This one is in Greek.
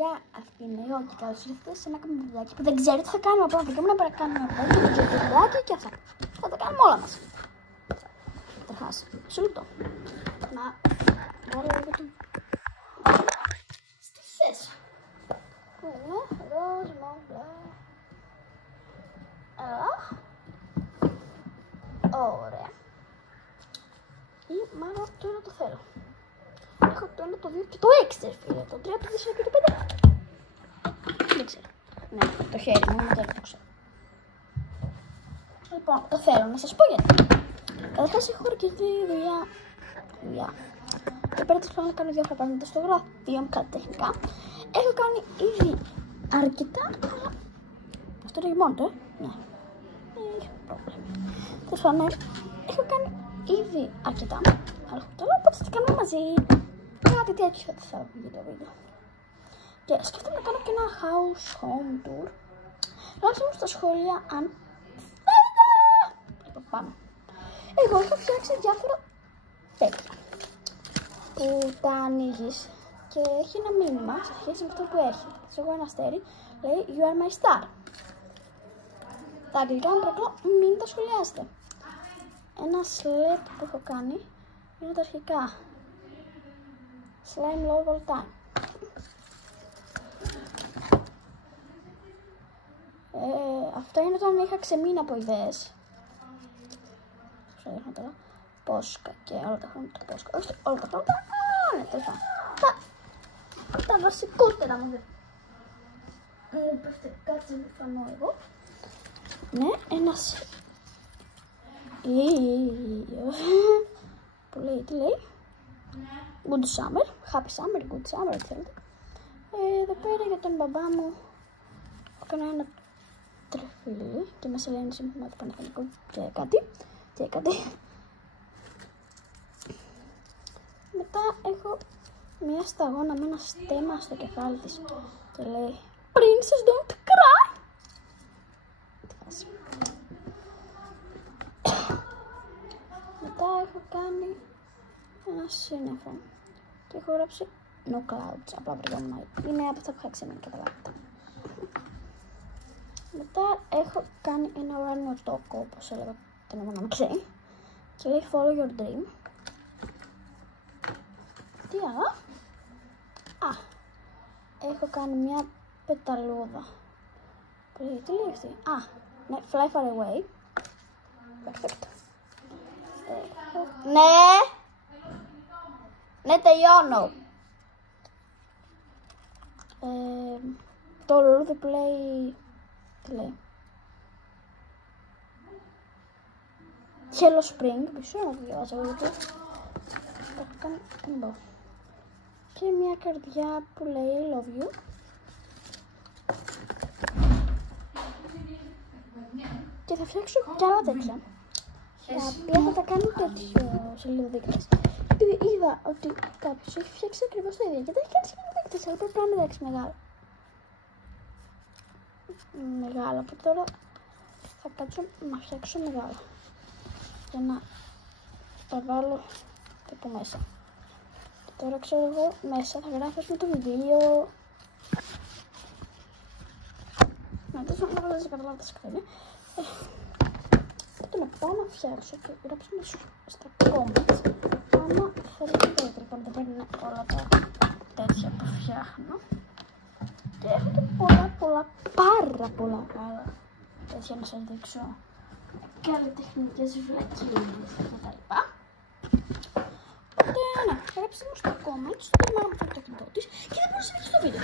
Γεια, αυτή είναι εγώ και καλώς ήρθατε σε ένα ακόμη βιντεάκι που δεν ξέρω τι θα κάνουμε. Απλά θα κάνουμε να κάνουμε ένα βιντεάκι και αυτά. Θα τα κάνουμε όλα μας. Καταρχάς, μισό λεπτό. Να βάλω λίγο το... στη θέση. Πού είναι, ροζ, μο, μπλε. Ωραία. Ή μάλλον το ένα το θέλω. Έχω το 1, το 2 και το 6, φίλε. Το 3, το 4 και το 5. Δεν ξέρω. Ναι, το χέρι μου, τώρα το ξέρω. Λοιπόν, το θέλω να σας πω γιατί. Καταρχάς έχω αρκετή δουλειά. Και πέρα της να κάνω διάφορα πράγματα στο γραφείο μου, κάτι τεχνικά. Έχω κάνει ήδη αρκετά, αλλά... Αυτό είναι μόνο, ναι. Έχει πρόβλημα. Τέλος πάντων, έχω κάνει ήδη αρκετά. Αλλά τώρα, οπότε θα τα κάνουμε μαζί. Κάτι τέτοιο θα βγει το βίντεο. Και σκέφτομαι να κάνω και ένα house home tour. Γράψτε μου στα σχόλια αν θέλετε. Λοιπόν, πάμε. Εγώ έχω φτιάξει διάφορα τέτοια που τα ανοίγεις και έχει ένα μήνυμα σε σχέση με αυτό που έχει. Σε εγώ ένα αστέρι, λέει You are my star. Τα αγγλικά μου παρακαλώ μην τα σχολιάσετε. Ένα sled που έχω κάνει είναι τα αρχικά. Slime love all time. Αυτό είναι όταν είχα ξεμείνει από ιδέες. Σας δείχνω τώρα. Πόσκα και όλα τα χρώματα. Πόσκα, όχι όλα τα χρώματα. Ναι, τέλος πάντων. Τα βασικότερα μου δεν. Μου πέφτει κάτι να φανώ εγώ. Ναι, ένας... Που λέει, τι λέει. Good summer, happy summer, good summer, ό,τι θέλετε. Εδώ πέρα για τον μπαμπά μου έκανα ένα τρεφίλι και μέσα λένε συμφωνάται πανεφανικό και κάτι. Μετά έχω μια σταγόνα με ένα στέμμα στο κεφάλι της και λέει Princess don't cry. Τι φάση. Μετά έχω κάνει ένα σύννεφο και έχω γράψει no clouds, απλά βρισκόμουν. Είναι από αυτά που είχα ξεμείνει, καταλάβετε. Μετά έχω κάνει ένα ουράνιο τόκο, όπως έλεγα το όνομα να ξέρει, και λέει follow your dream. Τι άλλο? Έχω κάνει μια πεταλούδα. Τι λέει αυτή? Ναι, fly far away. Perfect. Ναι, τελειώνω. Το ρούδι που λέει... Τι λέει? Hello Spring. Πίσω να το διαβάζω γιατί... Έχω κάνει... Και μια καρδιά που λέει I love you. Και θα φτιάξω κι άλλα τέτοια. Τα οποία θα τα κάνω τέτοιο σε λίγο δείκτες. Επειδή είδα ότι κάποιος έχει φτιάξει ακριβώς το ίδιο και τα έχει κάνει σε λίγο δείκτες, αλλά πρέπει να είναι εντάξει μεγάλα. Από τώρα θα κάτσω να φτιάξω μεγάλα για να τα βάλω από μέσα. Και τώρα ξέρω εγώ μέσα θα γράφω με το βιβλίο. Να τόσο να βάλω σε καταλάβετε σε κατέβει. Τότε να πάω να φτιάξω και γράψω στα comments άμα θέλετε. Λοιπόν, δεν παίρνουν όλα τα τέτοια που φτιάχνω. Και έχω και πάρα πολλά άλλα τέτοια να σας δείξω. Καλλιτεχνικές βλακίες και τα λοιπά. Οπότε, ναι, γράψτε μου στα comments το όνομα μου το κινητό της και δεν μπορώ να συνεχίσω το βίντεο.